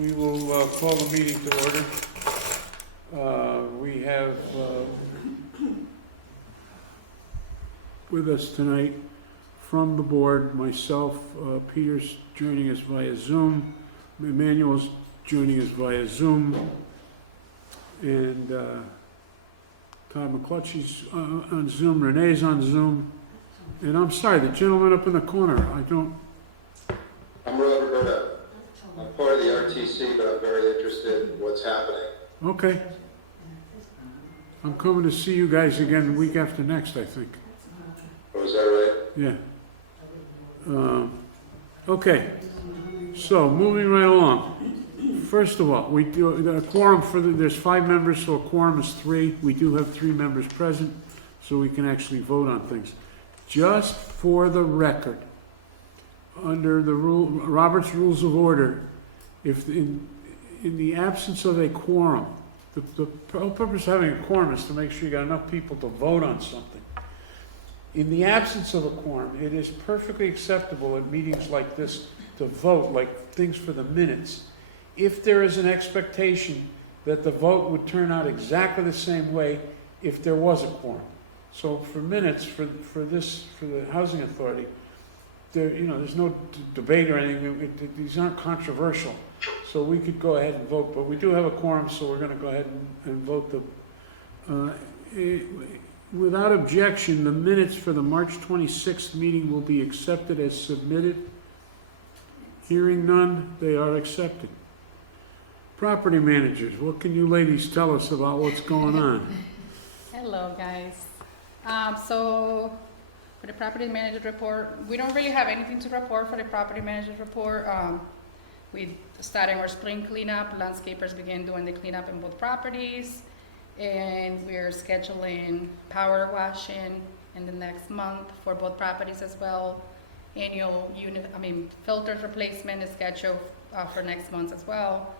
We will call the meeting to order. We have with us tonight from the board, myself, Peter's joining us via Zoom, Emmanuel's joining us via Zoom, and Todd McClutchy's on Zoom, Renee's on Zoom, and I'm sorry, the gentleman up in the corner, I'm Roberta. I'm part of the RTC, but I'm very interested in what's happening. Okay. I'm coming to see you guys again the week after next, I think. Oh, is that right? Yeah. Okay. So, moving right along. First of all, we do a quorum for there's 5 members, so a quorum is 3. We do have 3 members present, so we can actually vote on things. Just for the record, under the Robert's Rules of Order, if in the absence of a quorum, the whole purpose of having a quorum is to make sure you got enough people to vote on something. In the absence of a quorum, it is perfectly acceptable at meetings like this to vote like things for the minutes, if there is an expectation that the vote would turn out exactly the same way if there was a quorum. So for minutes, for the Housing Authority, there's no debate or anything. These aren't controversial. So we could go ahead and vote, but we do have a quorum, so we're going to go ahead and vote without objection, the minutes for the March 26th meeting will be accepted as submitted. Hearing none, they are accepted. Property managers, what can you ladies tell us about what's going on? Hello, guys. So for the property manager report, we don't really have anything to report for the property manager report. We started our spring cleanup. Landscapers began doing the cleanup in both properties, and we're scheduling power washing in the next month for both properties as well. Annual filters replacement is scheduled for next month as well.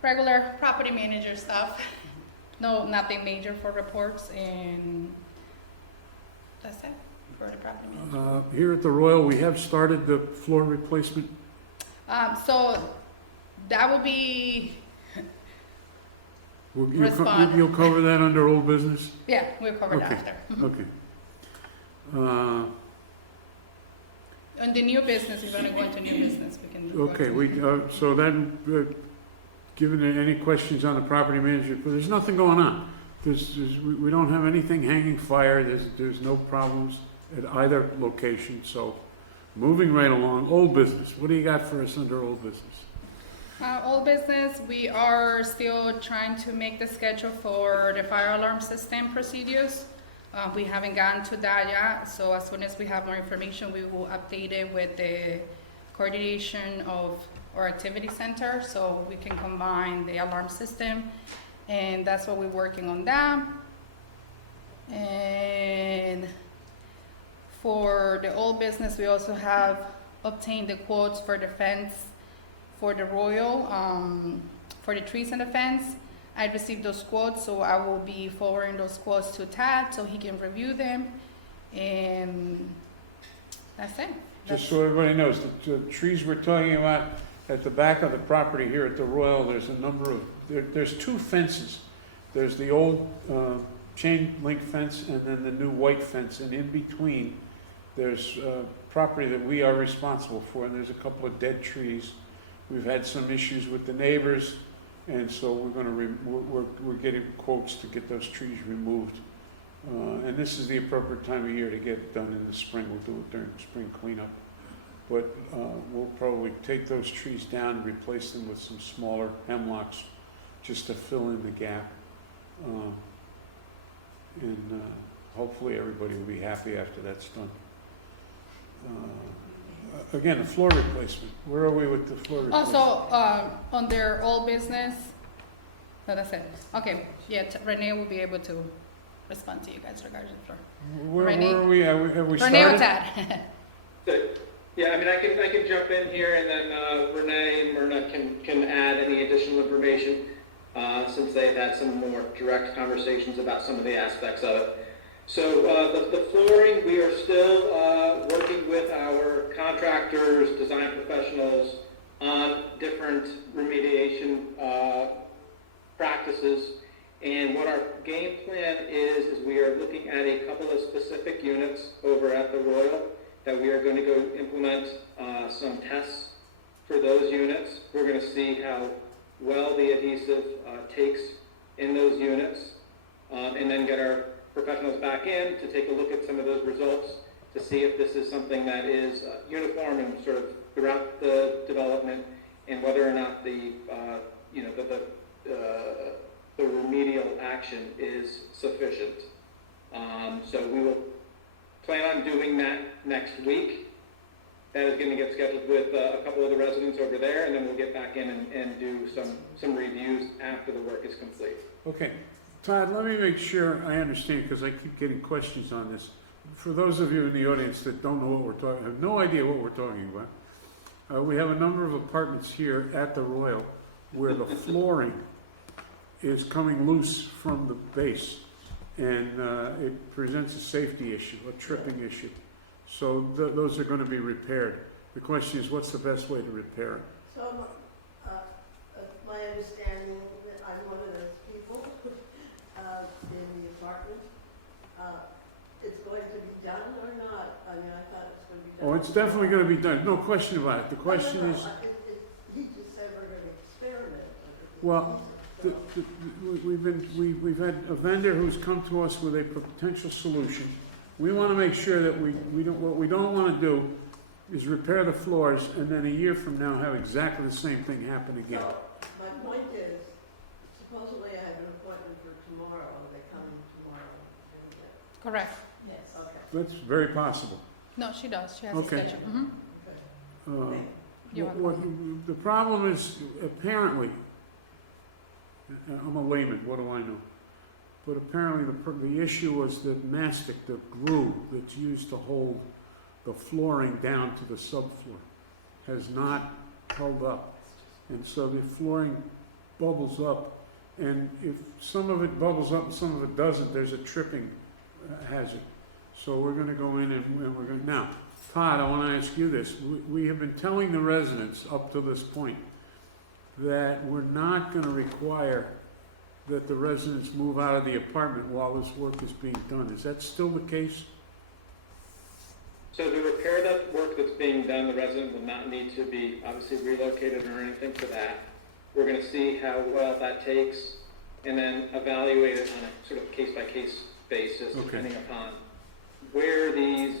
Regular property manager stuff. No, nothing major for reports, and that's it for the property manager. Here at the Royal, we have started the floor replacement. So that will be You'll cover that under old business? Yeah, we'll cover that Okay. after. Okay. On the new business, we're going to go into new business. We can. Okay. So then, given any questions on the property manager, there's nothing going on. We don't have anything hanging fire. There's no problems at either location. So, moving right along, old business. What do you got for us under old business? Old business, we are still trying to make the schedule for the fire alarm system procedures. We haven't gotten to that yet, so as soon as we have more information, we will update it with the coordination of our activity center, so we can combine the alarm system, and that's what we're working on that. And for the old business, we also have obtained the quotes for the fence for the Royal, for the trees and the fence. I received those quotes, so I will be forwarding those quotes to Tad so he can review them, and that's it. Just so everybody knows, the trees we're talking about at the back of the property here at the Royal, there's there's 2 fences. There's the old chain link fence and then the new white fence, and in between there's property that we are responsible for, and there's a couple of dead trees. We've had some issues with the neighbors, and so we're getting quotes to get those trees removed. And this is the appropriate time of year to get it done in the spring. We'll do it during spring cleanup. But we'll probably take those trees down and replace them with some smaller hemlocks just to fill in the gap. And hopefully everybody will be happy after that's done. Again, the floor replacement. Where are we with the floor replacement? Also, on their old business, no, that's it. Okay, yeah, Renee will be able to respond to you guys regarding the floor. Where are we? Have we Renee or started? Tad? Good. Yeah, I mean, I can jump in here, and then Renee and Myrna can add any additional information since they've had some more direct conversations about some of the aspects of it. So the flooring, we are still working with our contractors, design professionals on different remediation practices. And what our game plan is we are looking at a couple of specific units over at the Royal that we are going to go implement some tests for those units. We're going to see how well the adhesive takes in those units, and then get our professionals back in to take a look at some of those results to see if this is something that is uniform and sort of throughout the development, and whether or not the remedial action is sufficient. So we will plan on doing that next week. That is going to get scheduled with a couple of the residents over there, and then we'll get back in and do some reviews after the work is complete. Okay. Todd, let me make sure I understand, because I keep getting questions on this. For those of you in the audience that don't know what we're talking, have no idea what we're talking about, we have a number of apartments here at the Royal where the flooring is coming loose from the base, and it presents a safety issue, a tripping issue. So those are going to be repaired. The question is, what's the best way to repair it? So, my understanding, that I'm one of those people in the apartment, it's going to be done or not? I mean, I thought it's going to be done. Oh, it's definitely going to be done. No question about it. The question is, He just said we're going to experiment. well, we've had a vendor who's come to us with a potential solution. We want to make sure that what we don't want to do is repair the floors and then a year from now have exactly the same thing happen again. So, my point is, supposedly I have an appointment for tomorrow, are they coming tomorrow? Correct. Yes. Okay. That's very possible. No, she does. She has Okay. a schedule. Mhm. Okay. You're The problem is, apparently, I'm a layman, what do I know? But apparently the issue was the mastic, the glue that's used to hold the flooring down to the subfloor has not held up. And so the flooring bubbles up, and if some of it bubbles up and some of it doesn't, there's a tripping hazard. So we're going to go in and we're going to... Now, Todd, I want to ask you this. We have been telling the residents up to this point that we're not going to require that the residents move out of the apartment while this work is being done. Is that still the case? So to repair that work that's being done, the resident will not need to be obviously relocated or anything for that. We're going to see how well that takes and then evaluate it on a sort of case-by-case basis, Okay. depending upon where the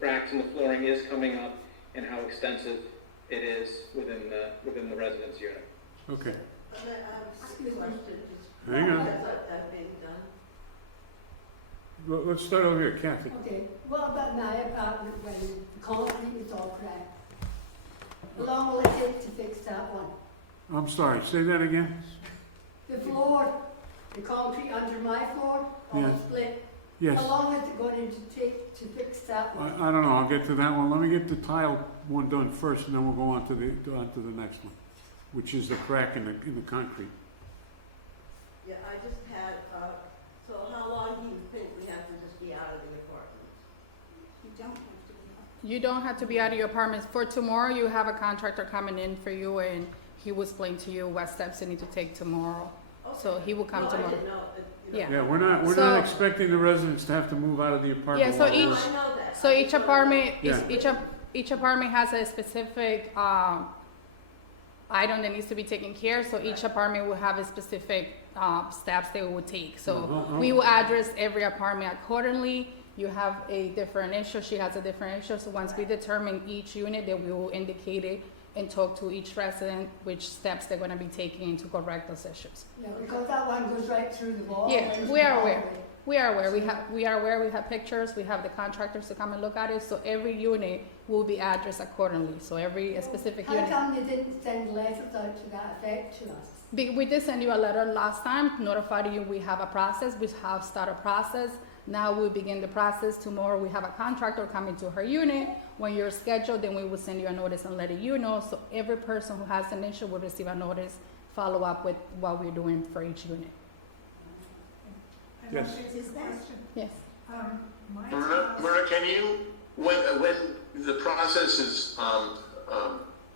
cracks in the flooring is coming up and how extensive it is within the residence unit. Okay. And then, question, just. Hang on. Is that being done? Let's start over here, Kathy. Okay, what about my apartment when the concrete is all cracked? How long will it take to fix that one? I'm sorry, say that again? The floor, the concrete under my floor, all Yeah. split. Yes. How long is it going to take to fix that one? I don't know, I'll get to that one. Let me get the tile one done first, and then we'll go on to the next one, which is the crack in the concrete. Yeah, I just had, so how long do you think we have to just be out of the apartment? You don't have to be. You don't have to be out of your apartment. For tomorrow, you have a contractor coming in for you, and he will explain to you what steps you need to take tomorrow. So Okay. he will come No, tomorrow. I didn't know that, Yeah. Yeah, we're not So- expecting the residents to have to move out of the apartment. Yeah, so while each- No, we're- I know that. So I each just apartment, Yeah. each apartment has a specific item that needs to be taken care. So each apartment will have a specific steps they will take. So we will address every apartment accordingly. You have a different issue, she has a different issue. So once we determine each unit, then we will indicate it and talk to each resident which steps they're going to be taking to correct those issues. Yeah, because that one goes right through the wall. Yeah, there's we the are aware. hallway. We are aware. We are aware. We have pictures. We have the contractors to come and look at it. So every unit will be addressed accordingly. So every specific How unit. come they didn't send letters out to that effect to us? We did send you a letter last time, notified you we have a process. We have started a process. Now we begin the process. Tomorrow we have a contractor coming to her unit. When you're scheduled, then we will send you a notice and let you know. So every person who has an issue will receive a notice, follow up with what we're doing for each unit. Yes. Is question. Yes. Myrna, can you, when the process is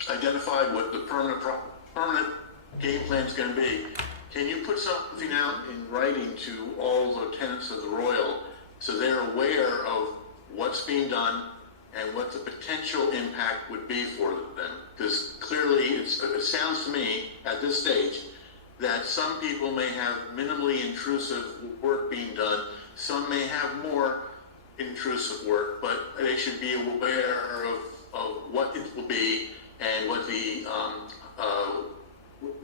identified with the permanent game plan's gonna be. Can you put something out in writing to all the tenants of the Royal so they're aware of what's being done and what the potential impact would be for them? Because clearly, it sounds to me at this stage that some people may have minimally intrusive work being done, some may have more intrusive work, but they should be aware of what it will be and what the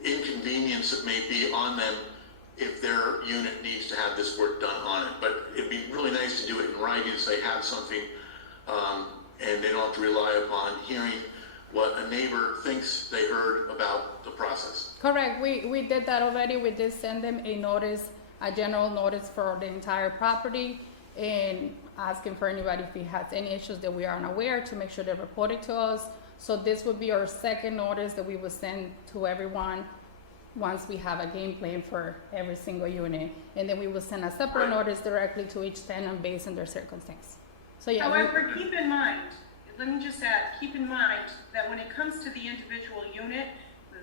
inconvenience it may be on them if their unit needs to have this work done on it. But it'd be really nice to do it in writing so they have something, and they don't have to rely upon hearing what a neighbor thinks they heard about the process. Correct, we did that already. We did send them a notice, a general notice for the entire property, and asking for anybody if he has any issues that we are unaware to make sure they report it to us. So this would be our second notice that we will send to everyone once we have a game plan for every single unit. And then we will send a separate notice directly to each tenant based on their circumstance. So yeah. However, keep in mind, let me just add, keep in mind that when it comes to the individual unit,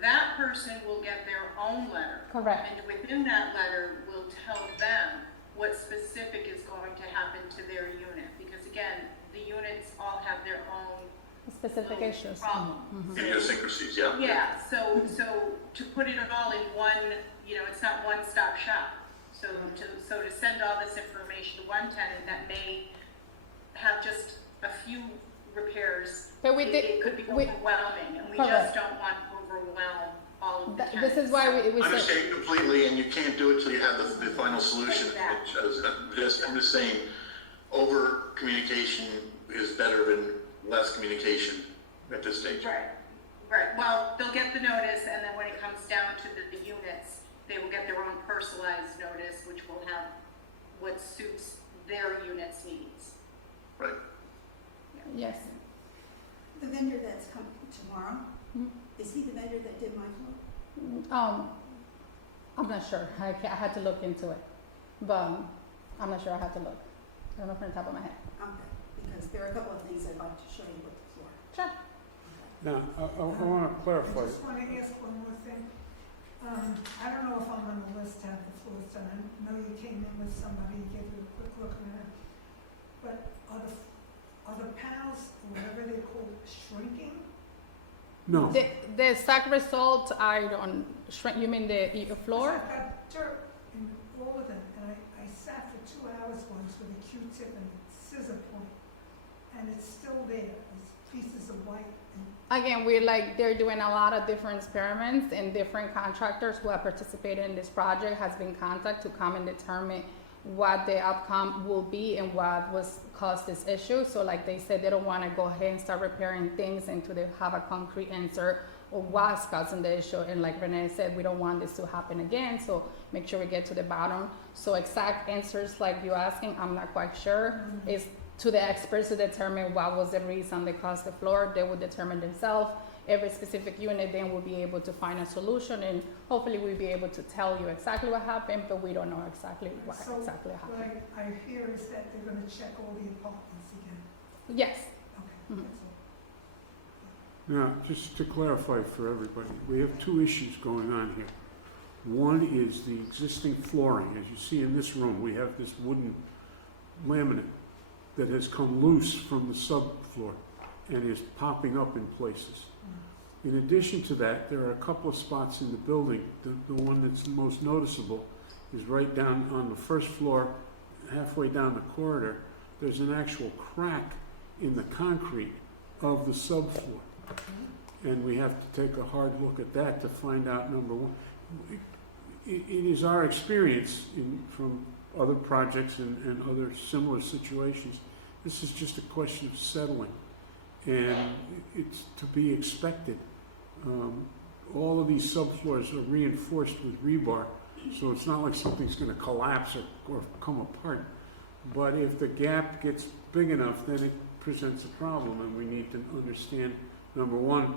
that person will get their own letter. Correct. And within that letter will tell them what specific is going to happen to their unit. Because again, the units all have their own Specific issues. problems. Idiosyncrasies, yeah. Yeah, so to put it all in one, it's not one-stop shop. So to send all this information to one tenant that may have just a few repairs, But we did. it could be overwhelming, and we Correct. just don't want to overwhelm all of the This tenants. is why we I said, understand completely, and you can't do it till you have the final solution. Exactly. I'm just saying, over communication is better than less communication at this stage. Right, well, they'll get the notice, and then when it comes down to the units, they will get their own personalized notice, which will have what suits their unit's needs. Right. yes. The vendor that's coming tomorrow, Mhm. is he the vendor that did my floor? I'm not sure. I had to look into it, but I'm not sure. I had to look. I don't know from the top of my head. Okay, because there are a couple of things I'd like to show you with the floor. Sure. Now, I want to clarify. I just want to ask one more thing. I don't know if I'm on the list to have the floors done. I know you came in with somebody, gave you a quick look at it. But are the panels, whatever they call, shrinking? No, The exact result, I don't shrink. You mean the floor? I've got dirt in all of them, and I sat for 2 hours once with a Q-tip and a scissor point, and it's still there. It's pieces of white. Again, they're doing a lot of different experiments, and different contractors who have participated in this project has been contacted to come and determine what the outcome will be and what was caused this issue. So like they said, they don't want to go ahead and start repairing things until they have a concrete answer or what's causing the issue. And like Renee said, we don't want this to happen again, so make sure we get to the bottom. So exact answers like you're asking, I'm not quite sure. It's to the experts to determine what was the reason they caused the floor. They will determine themselves. Every specific unit then will be able to find a solution, and hopefully we'll be able to tell you exactly what happened, but we don't know exactly what So exactly happened. what I hear is that they're going to check all the apartments again. Yes. Okay, Mhm. that's all. now, just to clarify for everybody, we have two issues going on here. One is the existing flooring. As you see in this room, we have this wooden laminate that has come loose from the subfloor and is popping up in places. In addition to that, there are a couple of spots in the building. The one that's most noticeable is right down on the first floor, halfway down the corridor. There's an actual crack in the concrete of the subfloor. And we have to take a hard look at that to find out, number one. It is our experience from other projects and other similar situations. This is just a question of settling. And it's to be expected. All of these subfloors are reinforced with rebar, so it's not like something's going to collapse or come apart. But if the gap gets big enough, then it presents a problem, and we need to understand, number one,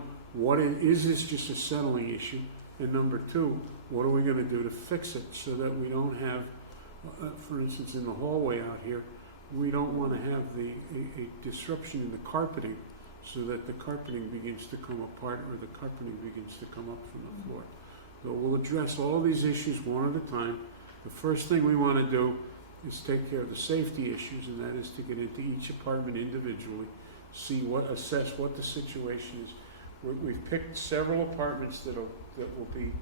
is this just a settling issue? And number two, what are we going to do to fix it so that we don't have, for instance, in the hallway out here, we don't want to have a disruption in the carpeting so that the carpeting begins to come apart or the carpeting begins to come up from the floor. So we'll address all these issues one at a time. The first thing we want to do is take care of the safety issues, and that is to get into each apartment individually, assess what the situation is. We've picked several apartments that will be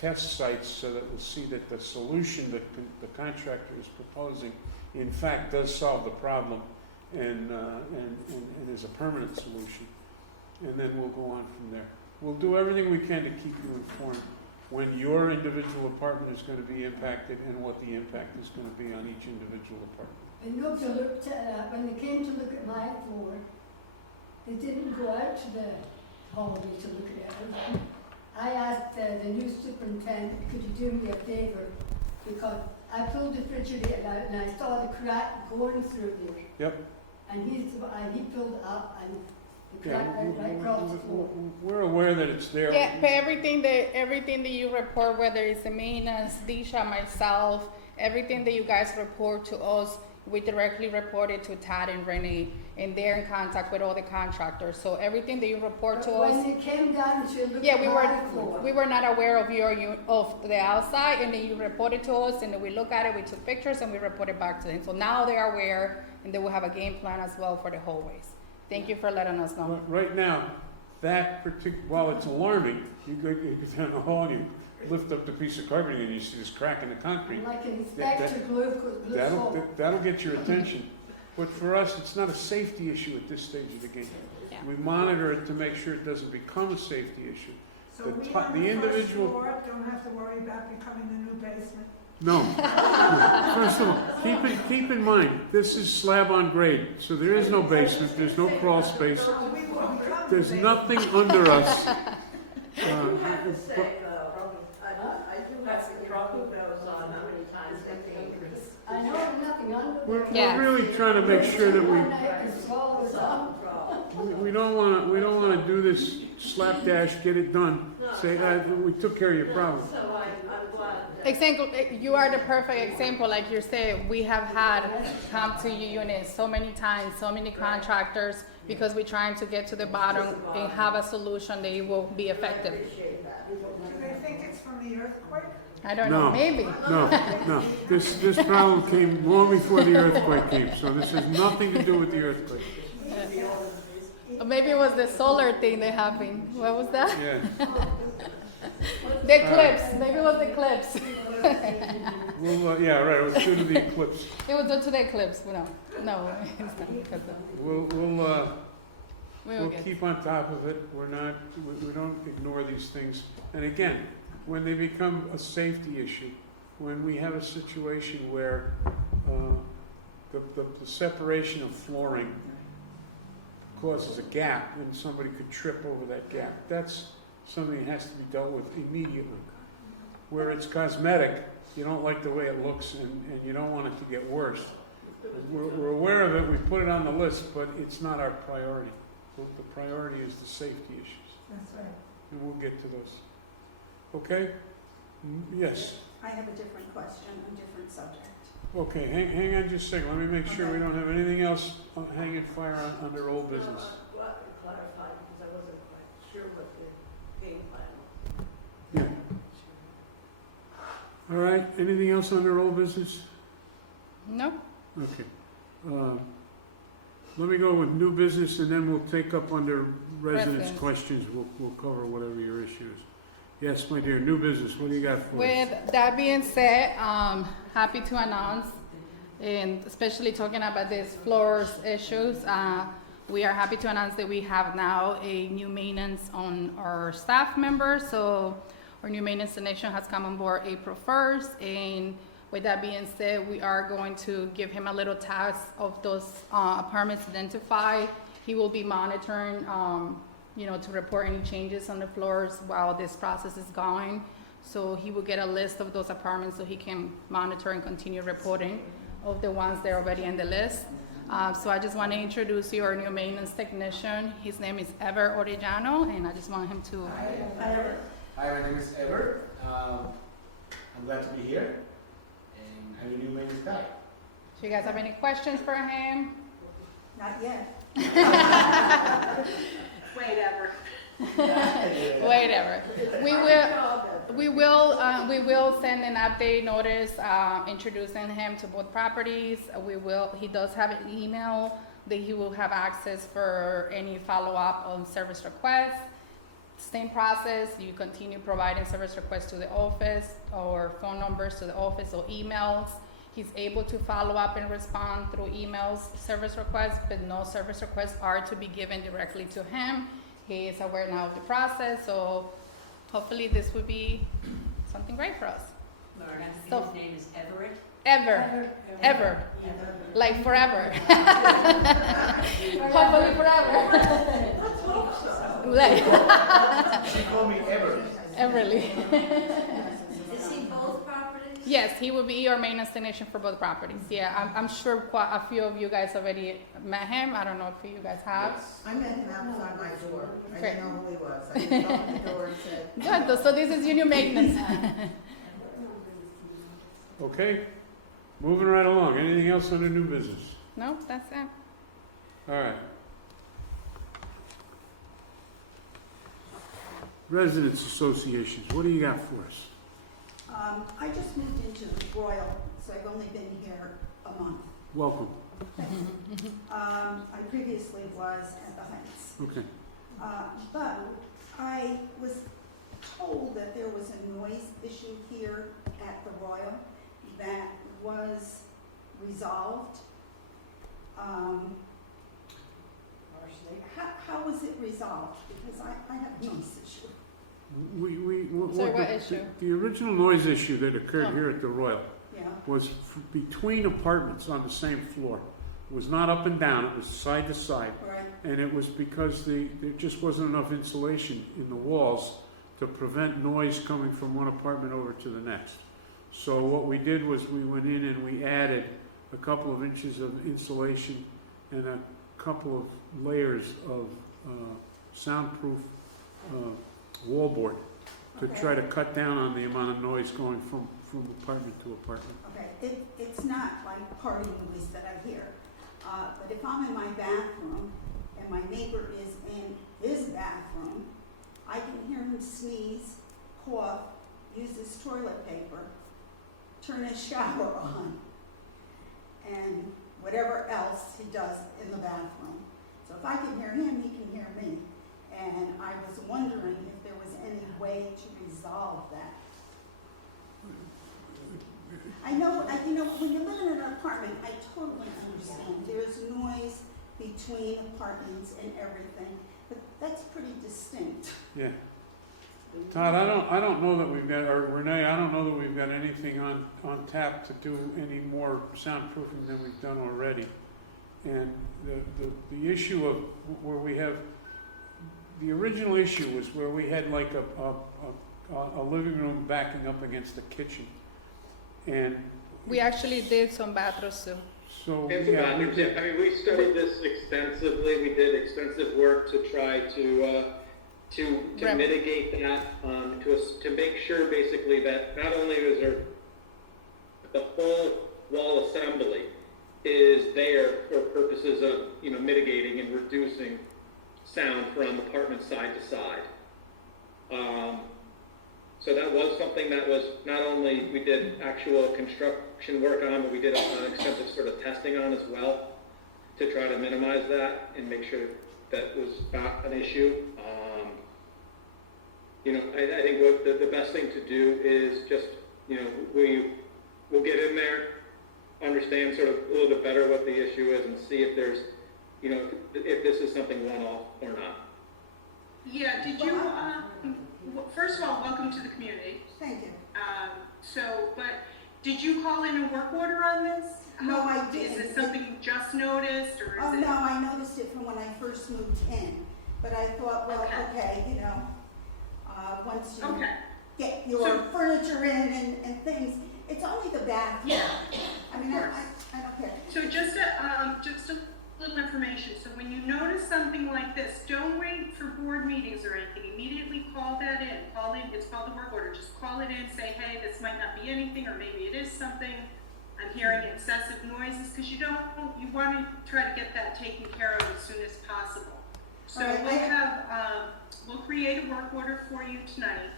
test sites so that we'll see that the solution that the contractor is proposing in fact does solve the problem and is a permanent solution. And then we'll go on from there. We'll do everything we can to keep you informed when your individual apartment is going to be impacted and what the impact is going to be on each individual apartment. And when they came to look at my floor, they didn't go out to the hallway to look at it. I asked the new superintendent, could you do me a favor? Because I pulled the refrigerator out and I saw the crack going through there. Yep. And he pulled it up and the crack went right across the floor. We're aware that it's there. Yeah, but everything that you report, whether it's the maintenance, Disha, myself, everything that you guys report to us, we directly report it to Tad and Renee, and they're in contact with all the contractors. So everything that you report to But us. when they came down to look Yeah, at my floor. we were not aware of of the outside, and then you reported to us, and then we look at it, we took pictures, and we reported back to them. So now they are aware, and they will have a game plan as well for the hallways. Thank you for letting us know. Right now, that while it's alarming, you go down the hall and you lift up the piece of carpeting and you see this crack in the concrete. And like an inspector glue That'll get your attention. But for us, it's not a safety issue at this stage of the game. Yeah. We monitor it to make sure it doesn't become a safety issue. So The we ti- on the the first individual- floor don't have to worry about becoming the new basement. No. First of all, keep in mind, this is slab on grade, so there is no basement, there's no crawl space, So we will become the there's basement. nothing under us. I do have to say, though, I do have to give kudos on how many times they came. I know there's nothing under We're there. Yeah. really trying to make sure that One night and swallow it up. we don't want to do this slapdash, get it done, say, we took care of your problem. So I'm glad that. Example, you are the perfect example. Like you said, we have had come to your unit so many times, so many contractors, because we're trying to get to the bottom and have a solution that it will be effective. Appreciate that. Do they think it's from the earthquake? I don't know, No. maybe. No. This problem came long before the earthquake came, so this has nothing to do with the earthquake. Or maybe it was the solar thing that happened. What was that? Yeah. The eclipse. Maybe it was the eclipse. Well, yeah, right, it was due to the eclipse. It was due to the eclipse. No, it's not because of. We will We'll get. keep on top of it. We don't ignore these things. And again, when they become a safety issue, when we have a situation where the separation of flooring causes a gap and somebody could trip over that gap, that's something that has to be dealt with immediately. Where it's cosmetic, you don't like the way it looks and you don't want it to get worse. We're aware of it, we put it on the list, but it's not our priority. The priority is the safety issues, That's right. and we'll get to those. Okay? Yes. I have a different question, a different subject. Okay, hang on just a second. Let me make sure we don't have anything else hanging fire under old business. I'm glad to clarify, because I wasn't quite sure what the game plan was. Yeah. All right, anything else under old business? No. Okay. Let me go with new business and then we'll take up under residents' Residents. questions. We'll cover whatever your issue is. Yes, my dear, new business. What do you got for us? With that being said, happy to announce, and especially talking about these floors issues, we are happy to announce that we have now a new maintenance on our staff members. So our new maintenance technician has come on board April 1st, and with that being said, we are going to give him a little task of those apartments identified. He will be monitoring, to report any changes on the floors while this process is going. So he will get a list of those apartments so he can monitor and continue reporting of the ones that are already in the list. So I just want to introduce you our new maintenance technician. His name is Ever Orellano, and I just want him to. Hi, my name is Ever. I'm glad to be here, and I'm a new maintenance guy. Do you guys have any questions for him? Not yet. Wait, ever. Wait, Ever. We will. We will send an update notice, introducing him to both properties. He does have an email that he will have access for any follow-up on service requests. Same process, you continue providing service requests to the office or phone numbers to the office or emails. He's able to follow up and respond through emails, service requests, but no service requests are to be given directly to him. He is aware now of the process, so hopefully this would be something great for us. Lorna, So- his name is Everett. Ever, like forever. Hopefully forever. Let's hope so. Like, She called me Ever. Everly. Is he both properties? Yes, he will be your main destination for both properties. Yeah, I'm sure quite a few of you guys already met him. I don't know if you guys have. I met him outside my door. I Great. didn't know who he was. I just opened the door and said, Good, so this is your new maintenance. Okay, moving right along. Anything else under new business? No, that's it. All right. Residents associations, what do you got for us? I just moved into the Royal, so I've only been here a month. Welcome. I previously was at the Heights. Okay. But I was told that there was a noise issue here at the Royal that was resolved. How was it resolved? Because I have a noise issue. Sorry, what issue? The original noise issue that occurred Oh. here at the Royal Yeah. was between apartments on the same floor. It was not up and down, it was side to side. Right. And it was because there just wasn't enough insulation in the walls to prevent noise coming from one apartment over to the next. So what we did was we went in and we added a couple of inches of insulation and a couple of layers of soundproof wallboard to Okay. try to cut down on the amount of noise going from apartment to apartment. Okay, it's not like party noise that I hear. But if I'm in my bathroom and my neighbor is in his bathroom, I can hear him sneeze, cough, use his toilet paper, turn his shower on, and whatever else he does in the bathroom. So if I can hear him, he can hear me. And I was wondering if there was any way to resolve that. I know, when you live in an apartment, I totally understand. There's noise between apartments and everything, but that's pretty distinct. Yeah. Todd, I don't know that we've got, or Renee, I don't know that we've got anything on tap to do any more soundproofing than we've done already. And the issue of where we have, the original issue was where we had like a living room backing up against the kitchen. And We actually did some bathrooms too. so, And some yeah, we bathrooms, yeah. did, I mean, we studied this extensively. We did extensive work to try to Rem- mitigate that, to make sure basically that not only is there the whole wall assembly is there for purposes of, mitigating and reducing sound from apartment side to side. So that was something that was not only we did actual construction work on, but we did an extensive sort of testing on as well to try to minimize that and make sure that was not an issue. I think what the best thing to do is just, we'll get in there, understand sort of a little bit better what the issue is and see if there's, if this is something one-off or not. Yeah, did you, first of all, welcome to the community. Thank you. But did you call in a work order on this? No, I didn't. Is it something you just noticed, or Oh, is it? no, I noticed it from when I first moved in, but I thought, well, okay, once you Okay. get your furniture in and things, it's only the bathroom. Yeah. I mean, Of course. I don't care. So just a little information. So when you notice something like this, don't wait for board meetings or anything. Immediately call that in. Call in. It's called the work order. Just call it in. Say, hey, this might not be anything, or maybe it is something. I'm hearing excessive noises, because you want to try to get that taken care of as soon as possible. So All right, we'll create a work order for you tonight,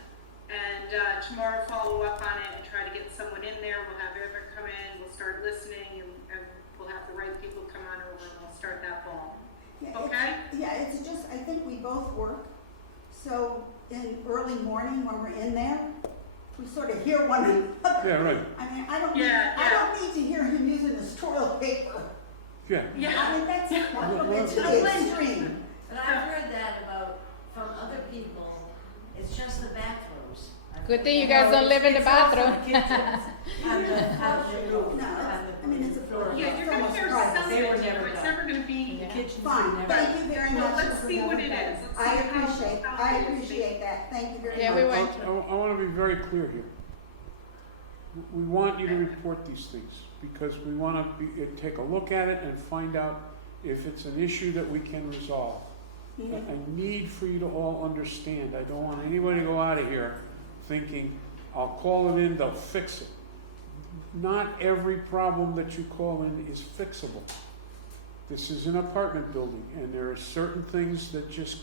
And tomorrow follow up on it and try to get someone in there. We'll have Ever come in, we'll start listening, and we'll have the right people come on over and we'll start that ball. Yeah, Okay? it's just, I think we both work, so in early morning when we're in there, we sort of hear one another. Yeah, right, I mean, I don't need, Yeah, I yeah. don't need to hear him using his toilet paper. yeah. Yeah. I mean, that's, Well, it's to the extreme. But I've heard that about, from other people, it's just the bathrooms. Good thing you guys don't live in the bathroom. On the roof, No, on I mean, it's a floor. Yeah, you're gonna hear Right, something, they were but never it's done. never gonna be. Yeah. Kitchens Fine, were never. thank you very Well, much. let's see what it is. Let's see I how- appreciate, how I it is. appreciate that, thank you very much. Yeah, we I, went. I want to be very clear here. We want you to report these things because we want to take a look at it and find out if it's an issue that we can resolve. Mhm. I need for you to all understand, I don't want anybody to go out of here thinking, I'll call it in, they'll fix it. Not every problem that you call in is fixable. This is an apartment building, and there are certain things that just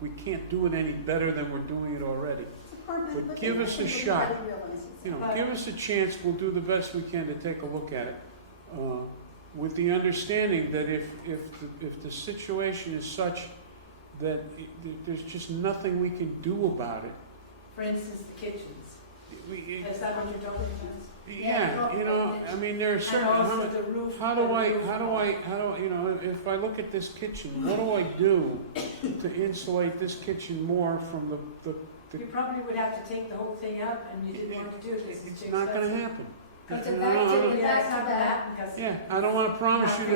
we can't do it any better than we're doing it already. It's a permanent But living. give us a I think shot. everybody realizes You know, that. give us a chance, we'll do the best we can to take a look at it. With the understanding that if the situation is such that there's just nothing we can do about it. For instance, the kitchens. We- Is that what you're talking about? Yeah, you know, I mean, there are certain, And also the roof. how do I, you know, if I look at this kitchen, what do I do to insulate this kitchen more from the You probably would have to take the whole thing up, and you didn't want to do it because it's too it's not gonna expensive. happen. Because I the don't- I back don't- to the Yeah, back it's to not that. that, because. Yeah, I don't wanna promise you that,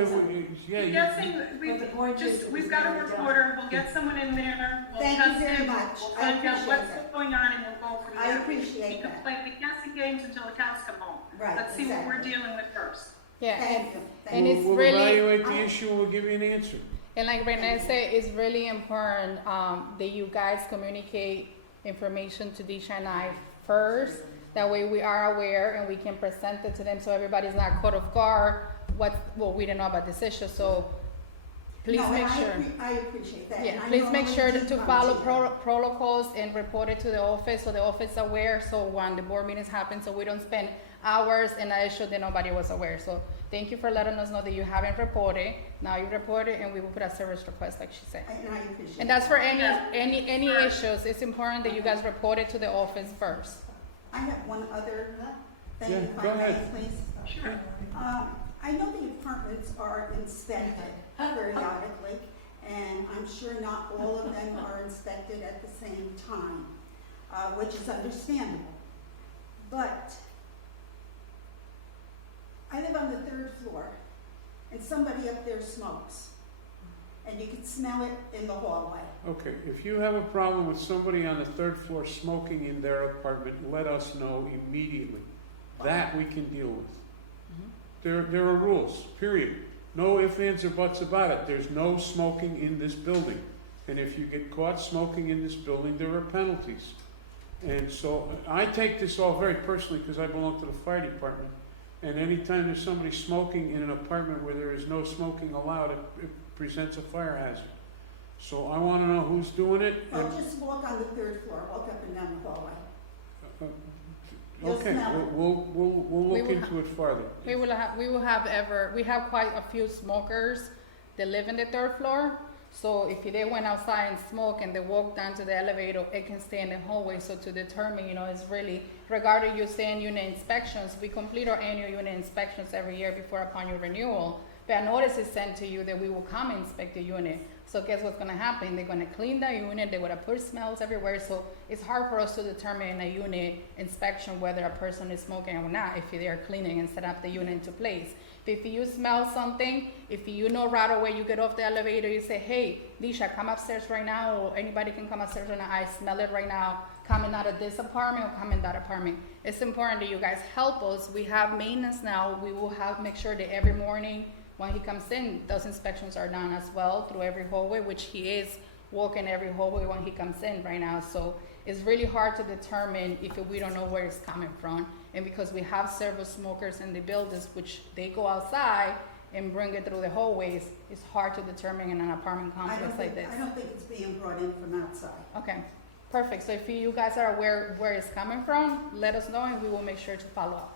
yeah, The you, guessing, But the point is, it we've was got a never done. reporter, we'll get someone in there, we'll Thank you test very it, much. we'll I find out appreciate what's that. going on and we'll go from I there. appreciate We can that. play the guessing games until the cows come home. Right, Let's see what we're exactly. dealing with first. Yeah, and, Thank you. and Thank you. it's we'll really- evaluate the I- issue and we'll give you an answer. and like Renee said, it's really important that you guys communicate information to Disha and I first. That way we are aware and we can present it to them so everybody's not caught off guard. Well, we didn't know about this issue, so please No, make and sure. I appreciate that. Yeah, and I please make normally sure do to come follow to you. protocols and report it to the office so the office is aware. So when the board meetings happen, so we don't spend hours in an issue that nobody was aware. So thank you for letting us know that you haven't reported. Now you reported, and we will put a service request, like she said. And I appreciate And that's for any Yeah. issues. It's important that you guys report it to the office first. I have one other thing, Yeah, if go I may, ahead. please. Sure. I know the apartments are inspected periodically, and I'm sure not all of them are inspected at the same time, which is understandable. But I live on the 3rd floor, and somebody up there smokes, and you can smell it in the hallway. Okay, if you have a problem with somebody on the 3rd floor smoking in their apartment, let us know immediately. That we can deal with. There are rules, period. No ifs, ands, or buts about it. There's no smoking in this building. And if you get caught smoking in this building, there are penalties. And so I take this all very personally because I belong to the fire department. And anytime there's somebody smoking in an apartment where there is no smoking allowed, it presents a fire hazard. So I want to know who's doing it. Well, and- just walk on the 3rd floor, walk up and down the hallway. uh, You'll Okay, smell it. we'll We look will into it farther. We have quite a few smokers that live in the 3rd floor. So if they went outside and smoke and they walk down to the elevator, it can stay in the hallway. So to determine, it's really, regarding you saying unit inspections, we complete our annual unit inspections every year before upon your renewal. But a notice is sent to you that we will come and inspect the unit. So guess what's gonna happen? They're gonna clean the unit, they're gonna put smells everywhere. So it's hard for us to determine in a unit inspection whether a person is smoking or not if they are cleaning and set up the unit into place. If you smell something, if you know right away you get off the elevator, you say, hey, Disha, come upstairs right now, or anybody can come upstairs right now. I smell it right now, coming out of this apartment or coming that apartment. It's important that you guys help us. We have maintenance now. We will make sure that every morning when he comes in, those inspections are done as well through every hallway, which he is walking every hallway when he comes in right now. So it's really hard to determine if we don't know where it's coming from. And because we have several smokers in the buildings, which they go outside and bring it through the hallways, it's hard to determine in an apartment complex like this. I don't think it's being brought in from outside. Okay, Perfect, so if you guys are aware where it's coming from, let us know and we will make sure to follow up.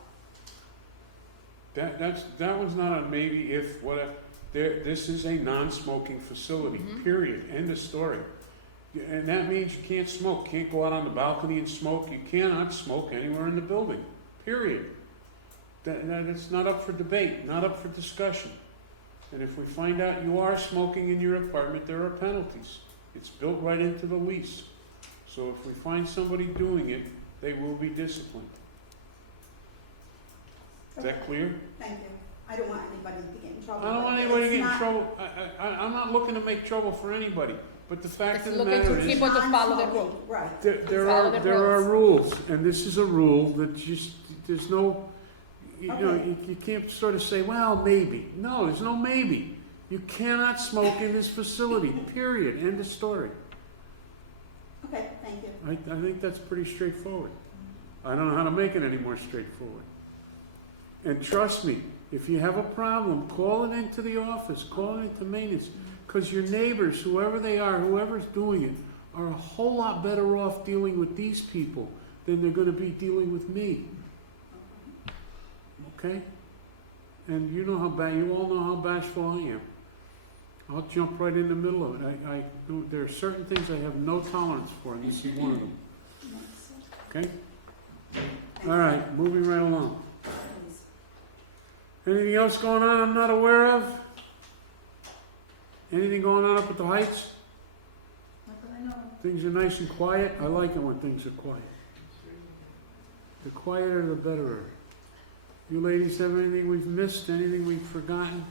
That was not a maybe if, what if, this is a non-smoking facility, period, end of story. And that means you can't smoke, can't go out on the balcony and smoke, you cannot smoke anywhere in the building, period. That's not up for debate, not up for discussion. And if we find out you are smoking in your apartment, there are penalties. It's built right into the lease. So if we find somebody doing it, they will be disciplined. Is that clear? Thank you. I don't want anybody to get in trouble. I don't want but anybody to it's get in not- trouble. I'm not looking to make trouble for anybody. But the fact It's of the looking matter to is, people to follow the Non-smoking, rule. Right. there follow are the there are rules. rules, and this is a rule that just there's no, you know, Okay. you can't sort of say, well, maybe. No, there's no maybe. You cannot smoke in this facility. Period. End of story. Okay, thank you. I think that's pretty straightforward. I don't know how to make it any more straightforward. And trust me, if you have a problem, call it into the office, call it into maintenance, because your neighbors, whoever they are, whoever's doing it, are a whole lot better off dealing with these people than they're going to be dealing with me. Okay? And you know you all know how bashful I am. I'll jump right in the middle of it. There are certain things I have no tolerance for, and this is one of them. Okay? All right, moving right along. Anything else going on I'm not aware of? Anything going on up at the Heights? Not that I know. Things are nice and quiet. I like it when things are quiet. The quieter, the better. You ladies have anything we've missed? Anything we've forgotten?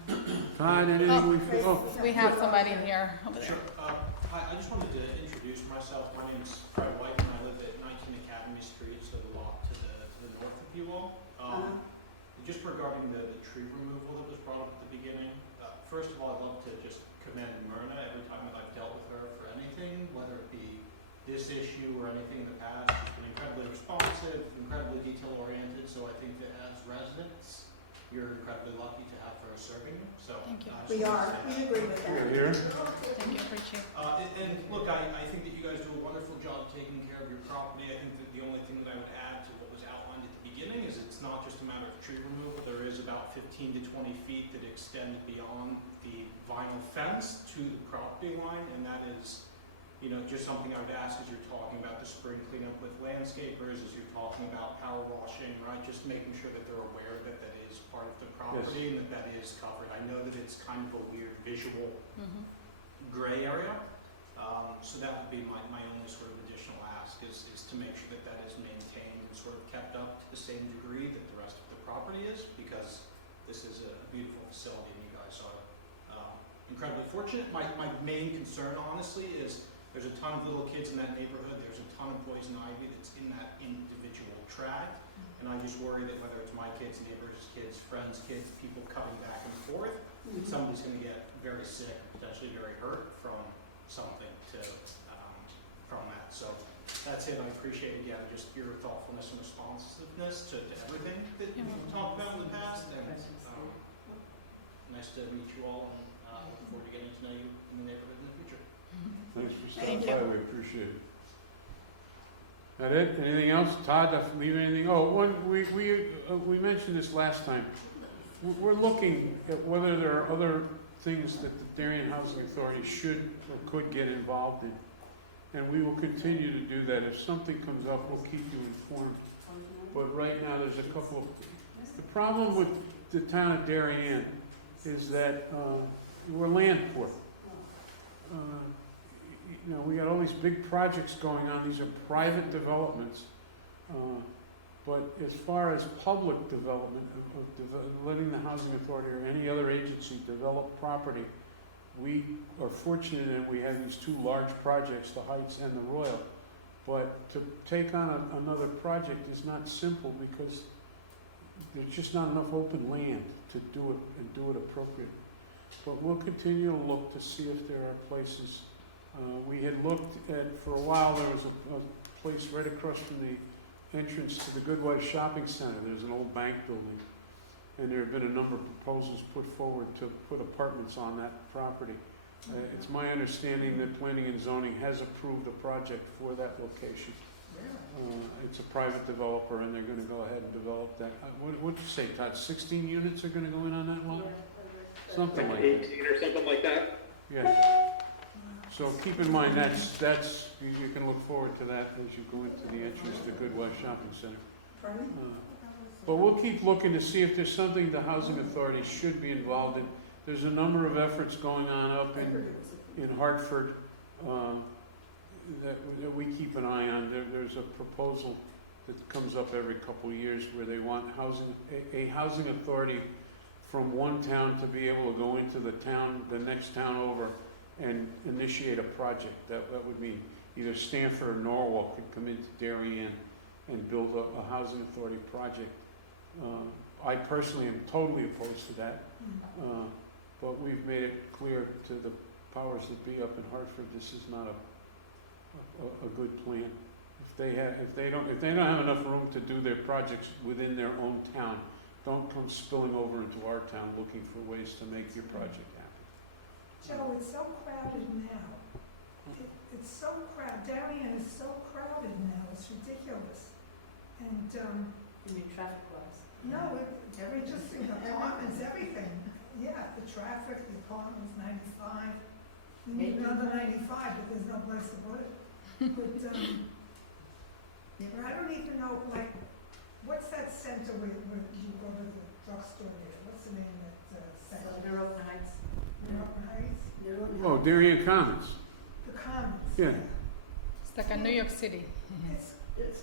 Todd, anything we've forgotten? Oh, We have somebody here over there. Sure. Hi, I just wanted to introduce myself. My name is Fred White, and I live at 19 Academy Street, so the lot to the north of you all. Just regarding the tree removal that was brought up at the beginning, first of all, I'd love to just commend Myrna every time that I've dealt with her for anything, whether it be this issue or anything in the past. She's been incredibly responsive, incredibly detail-oriented, so I think that as residents, you're incredibly lucky to have her serving you. So Thank you. I just We wanted to are, say we that. agree with that. here. Thank you, appreciate it. And look, I think that you guys do a wonderful job taking care of your property. I think that the only thing that I would add to what was outlined at the beginning is it's not just a matter of tree removal. There is about 15 to 20 feet that extend beyond the vinyl fence to the property line, and that is, you know, just something I would ask as you're talking about the spring cleanup with landscapers, as you're talking about power washing, right? Just making sure that they're aware that that is part of the property and that is covered. I know that it's kind of a weird visual gray area. So that would be my only sort of additional ask is to make sure that that is maintained and sort of kept up to the same degree that the rest of the property is, because this is a beautiful facility and you guys are incredibly fortunate. My main concern, honestly, is there's a ton of little kids in that neighborhood. There's a ton of poison ivy that's in that individual tract. And I just worry that whether it's my kids, neighbors' kids, friends' kids, people coming back and forth, that somebody's going to get very sick, potentially very hurt from something from that. So that's it. I appreciate, again, just your thoughtfulness and responsiveness to everything that we've talked about in the past. And nice to meet you all, and looking forward to getting to know you in the neighborhood in the future. Thanks for Thank stopping by. We appreciate it. That it? Anything else? Todd, leave anything? Oh, we mentioned this last time. We're looking at whether there are other things that the Darien Housing Authority should or could get involved in. And we will continue to do that. If something comes up, we'll keep you informed. But right now, there's a couple of... The problem with the town of Darien is that we're land poor. You know, we got all these big projects going on. These are private developments. But as far as public development, letting the housing authority or any other agency develop property, we are fortunate in we have these two large projects, the Heights and the Royal. But to take on another project is not simple because there's just not enough open land to do it and do it appropriately. But we'll continue to look to see if there are places. We had looked at, for a while, there was a place right across from the entrance to the Goodwife Shopping Center. There's an old bank building. And there have been a number of proposals put forward to put apartments on that property. It's my understanding that planning and zoning has approved a project for that location. It's a private developer, and they're gonna go ahead and develop that. What'd you say, Todd, 16 units are gonna go in on that lot? Something like that. 18 or something like that. Yeah. So keep in mind, you can look forward to that as you go into the entrance to Goodwill Shopping Center. But we'll keep looking to see if there's something the housing authority should be involved in. There's a number of efforts going on up in Hartford that we keep an eye on. There's a proposal that comes up every couple of years where they want a housing authority from one town to be able to go into the next town over and initiate a project. That would mean either Stanford or Norwalk could come into Darien and build a housing authority project. I personally am totally opposed to that, but we've made it clear to the powers that be up in Hartford this is not a good plan. If they don't have enough room to do their projects within their own town, don't come spilling over into our town looking for ways to make your project happen. Joe, it's so crowded now. It's so crowded. Darien is so crowded now. It's ridiculous. And, You mean traffic-wise? no, it just, apartments, everything. Yeah, the traffic, the apartments, 95. We need another 95, but there's no place to put it. But, I don't even know, like, what's that center where you go to the drugstore there? What's the name of that center? Norotan Heights. Norotan Heights? Oh, Darien Commons. The Commons. Yeah. It's like a New York City. It's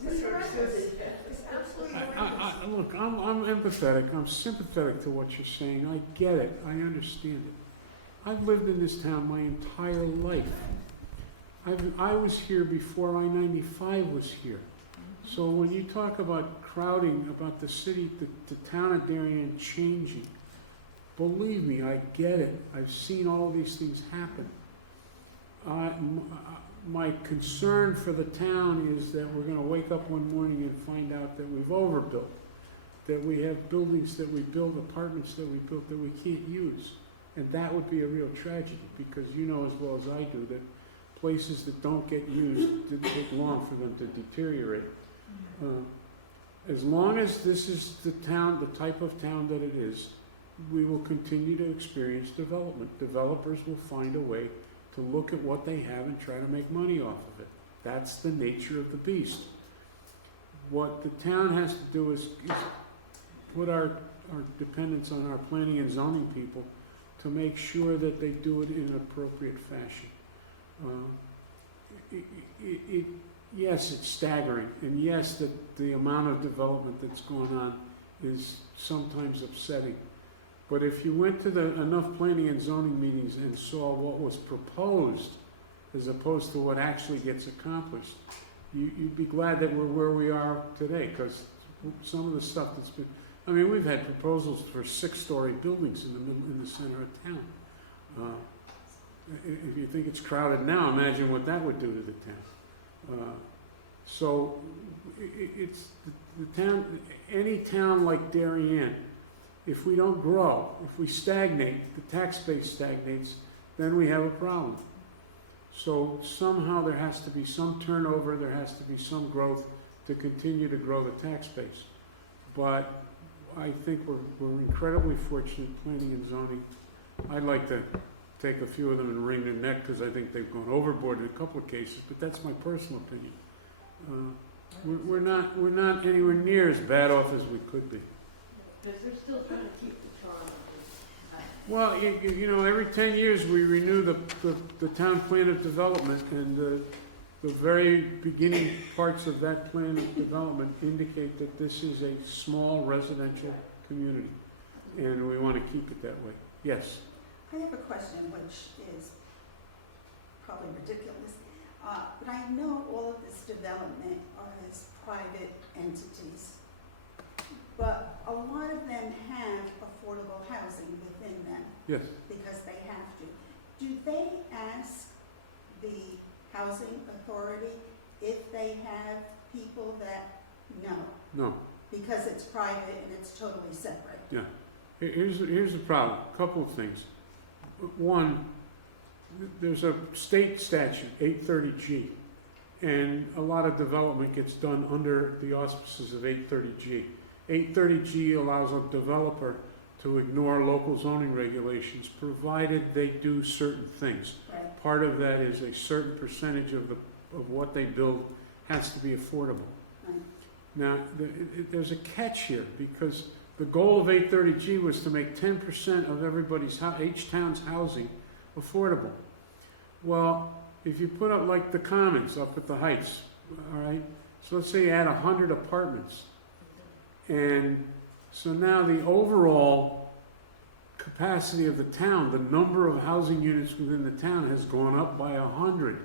horrendous. It's absolutely horrendous. Look, I'm empathetic. I'm sympathetic to what you're saying. I get it. I understand it. I've lived in this town my entire life. I was here before I-95 was here. So when you talk about crowding, about the city, the town of Darien changing, believe me, I get it. I've seen all these things happen. My concern for the town is that we're going to wake up one morning and find out that we've overbuilt, that we have buildings that we built, apartments that we built that we can't use. And that would be a real tragedy, because you know as well as I do that places that don't get used didn't take long for them to deteriorate. As long as this is the town, the type of town that it is, we will continue to experience development. Developers will find a way to look at what they have and try to make money off of it. That's the nature of the beast. What the town has to do is put our dependence on our planning and zoning people to make sure that they do it in an appropriate fashion. Yes, it's staggering, and yes, that the amount of development that's going on is sometimes upsetting. But if you went to enough planning and zoning meetings and saw what was proposed as opposed to what actually gets accomplished, you'd be glad that we're where we are today, because some of the stuff that's been, I mean, we've had proposals for 6-story buildings in the center of town. If you think it's crowded now, imagine what that would do to the town. So it's the town, any town like Darien, if we don't grow, if we stagnate, the tax base stagnates, then we have a problem. So somehow there has to be some turnover, there has to be some growth to continue to grow the tax base. But I think we're incredibly fortunate, planning and zoning. I'd like to take a few of them and wring their neck because I think they've gone overboard in a couple of cases, but that's my personal opinion. We're not anywhere near as bad off as we could be. Because they're still trying to keep the charm. Well, you know, every 10 years we renew the town plan of development, and the very beginning parts of that plan of development indicate that this is a small residential community, and we want to keep it that way. Yes? I have a question which is probably ridiculous, but I know all of this development is private entities, but a lot of them have affordable housing within them. Yes. Because they have to. Do they ask the housing authority if they have people that, No. because it's private and it's totally separate? Yeah. Here's the problem. A couple of things. One, there's a state statute, 830G, and a lot of development gets done under the auspices of 830G. 830G allows a developer to ignore local zoning regulations, provided they do certain things. Right. Part of that is a certain percentage of what they build has to be affordable. Right. Now, there's a catch here, because the goal of 830G was to make 10% of everybody's, each town's housing affordable. Well, if you put up like the Commons up at the Heights, all right, so let's say you add 100 apartments, and so now the overall capacity of the town, the number of housing units within the town has gone up by 100.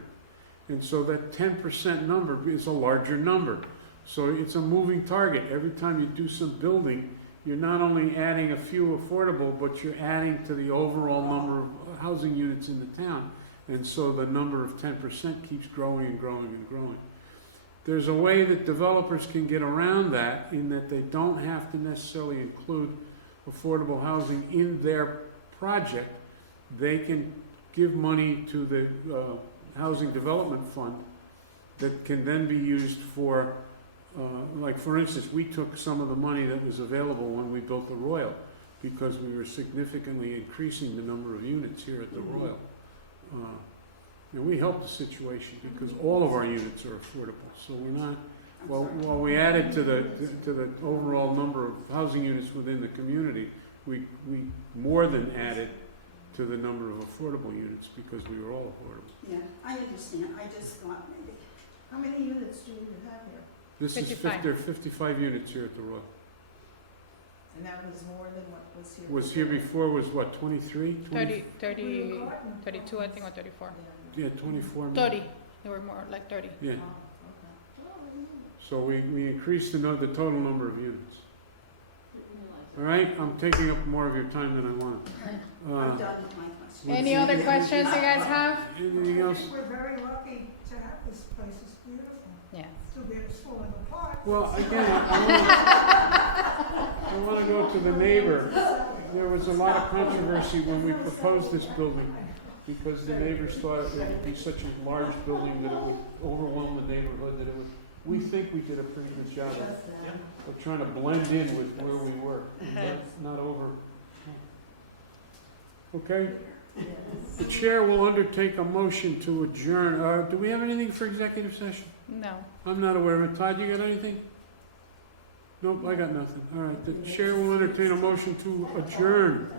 And so that 10% number is a larger number. So it's a moving target. Every time you do some building, you're not only adding a few affordable, but you're adding to the overall number of housing units in the town. And so the number of 10% keeps growing and growing and growing. There's a way that developers can get around that, in that they don't have to necessarily include affordable housing in their project. They can give money to the Housing Development Fund that can then be used for, like for instance, we took some of the money that was available when we built the Royal, because we were significantly increasing the number of units here at the Royal. And we helped the situation because all of our units are affordable. So we're not, while we added to the overall number of housing units within the community, we more than added to the number of affordable units because we were all affordable. Yeah, I understand, I just thought maybe. How many units do you have here? This is 55. there are 55 units here at the Royal. And that was more than what was here? Was here before was what, 23? 30, 32, I think, or 34. Yeah, 24. 30. There were more, like 30. Yeah. So we increased the total number of units. All right, I'm taking up more of your time than I wanted. I'm done with my question. Any other questions you guys have? Anything else? We're very lucky to have this place, it's beautiful. Yeah. Still be it's falling apart. Well, again, I want to go to the neighbor. There was a lot of controversy when we proposed this building, because the neighbors thought it would be such a large building that it would overwhelm the neighborhood, that it would. We think we did a pretty good job of trying to blend in with where we were, not over. Okay? The chair will undertake a motion to adjourn. Do we have anything for executive session? No. I'm not aware of it. Todd, you got anything? Nope, I got nothing. All right, the chair will entertain a motion to adjourn.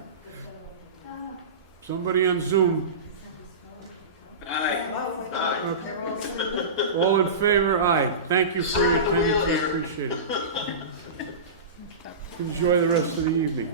Somebody on Zoom. Aye. All in favor? Aye. Thank you for your attendance. I appreciate it. Enjoy the rest of the evening.